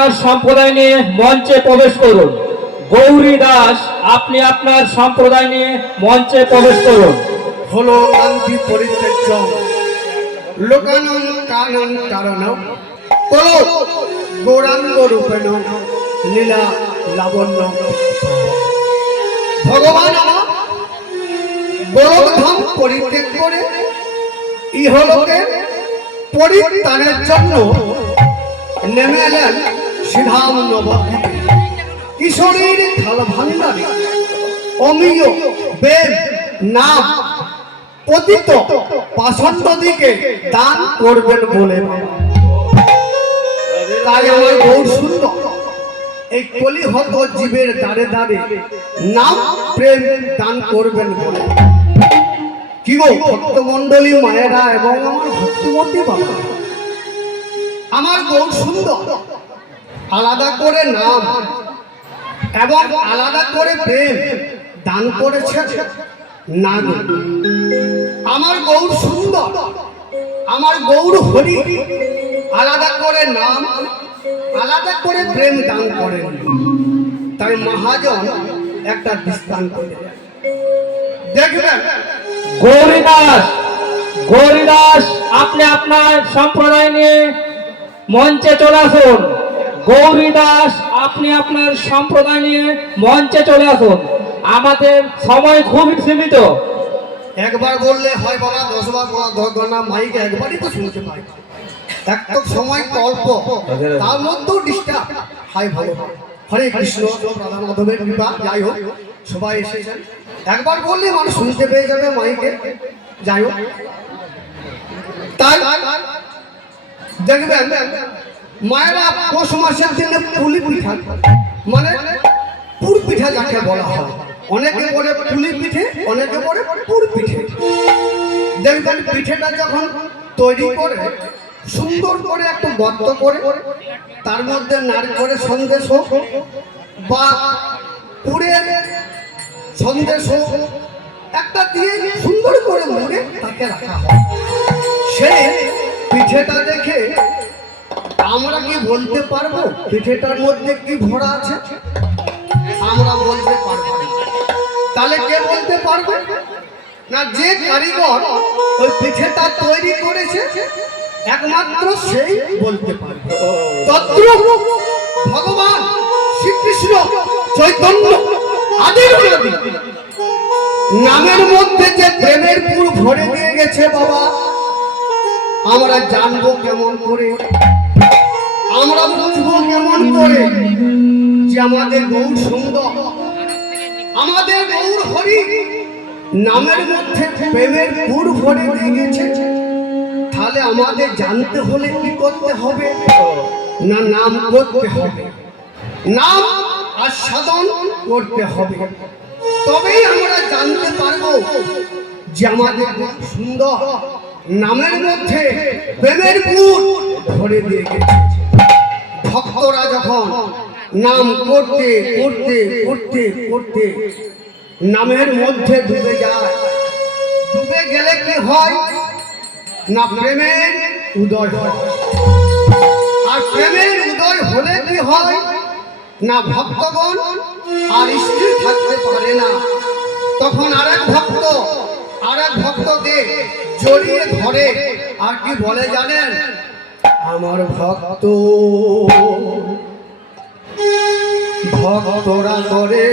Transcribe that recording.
আপনার সম্প্রদায় নিয়ে মঞ্চে প্রবেশ করুন। গৌরী দাস, আপনি আপনার সম্প্রদায় নিয়ে মঞ্চে প্রবেশ করুন। হলো কান্তি পরিত্যাজ্য লোকানং কানং কারণং কলো গৌরাঙ্গ রূপেণ লীলা লাবণ্য। ভগবান আমার গোলকধাম পরিত্যাগ করে ইহলোকে পরিত্রাণের জন্য নেমে এলেন শ্রীধাম নবদ্বীপে। কিশোরীর খাল ভান্ডারে অমিয় বেদ নাম পতিত পাষণ্ড দিকে দান করবেন বলে। তাই আমার গৌর সুন্দর এই কলিহত জীবের দ্বারে দ্বারে নাম প্রেম দান করবেন বলে। কি গো ভক্তমণ্ডলী মায়েরা এবং আমার ভক্তমতী বাবা, আমার গৌর সুন্দর আলাদা করে নাম এবং আলাদা করে প্রেম দান করেছে না। আমার গৌর সুন্দর, আমার গৌর হরি আলাদা করে নাম আলাদা করে প্রেম দান করেন। তাই মহাজন একটা দৃষ্টান্ত দেখবেন। গৌরী দাস, আপনি আপনার সম্প্রদায় নিয়ে মঞ্চে চলে আসুন। গৌরী দাস, আপনি আপনার সম্প্রদায় নিয়ে মঞ্চে চলে আসুন। আমাদের সময় খুবই সীমিত। একবার বললে হয় বাবা, 10 বার গণা মাইক একবারই তো শুনতে পাই। এক তো সময় অল্প, তার মধ্যেও ডিস্টার্ব হাই ভালো। হরে কৃষ্ণ, রাধা মাধবের কৃপা, যাই হোক সবাই এসেছেন। একবার বললে মানুষ শুনতে পেয়ে যাবে মাইকে, যাই হোক। তাই দেখবেন মায়েরা পৌষ মাসের দিনে পুলি পিঠা, মানে পুর পিঠা যাকে বলা হয়, অনেকে বলে পুলি পিঠে, অনেকে বলে পুর পিঠে। দেখবেন পিঠেটা যখন তৈরি করে সুন্দর করে একটা গর্ত করে তার মধ্যে নারকেলের সন্দেশ হোক বা পুরের সন্দেশ হোক একটা দিয়ে সুন্দর করে মুড়ে তাকে রাখা হয়। সেই পিঠেটা দেখে আমরা কি বলতে পারবো পিঠেটার মধ্যে কি ভরা আছে? আমরা বলতে পারবো না। তাহলে কে বলতে পারবে? না, যে কারিগর ওই পিঠেটা তৈরি করেছে একমাত্র সেই বলতে পারবে। তদ্রূপ ভগবান শ্রীকৃষ্ণ চৈতন্য আদির নামের মধ্যে যে প্রেমের পুর ভরে দিয়ে গেছে বাবা, আমরা জানবো কেমন করে, আমরা বুঝবো কেমন করে যে আমাদের গৌর সুন্দর, আমাদের গৌর হরি নামের মধ্যে প্রেমের পুর ভরে দিয়ে গেছে? তাহলে আমাদের জানতে হলে কি করতে হবে? না, নাম করতে হবে, নাম আস্বাদন করতে হবে। তবেই আমরা জানতে পারবো যে আমাদের সুন্দর নামের মধ্যে প্রেমের পুর ভরে দিয়ে গেছে। ভক্তরা যখন নাম করতে করতে করতে করতে নামের মধ্যে ডুবে যায়, ডুবে গেলে কি হয়? না, প্রেমের উদয় হয়। আর প্রেমের উদয় হলে কি হয়? না, ভক্তগণ আর স্থির থাকতে পারে না। তখন আরেক ভক্তকে জড়িয়ে ধরে আর কি বলে জানেন? আমার ভক্ত ভক্তরা করে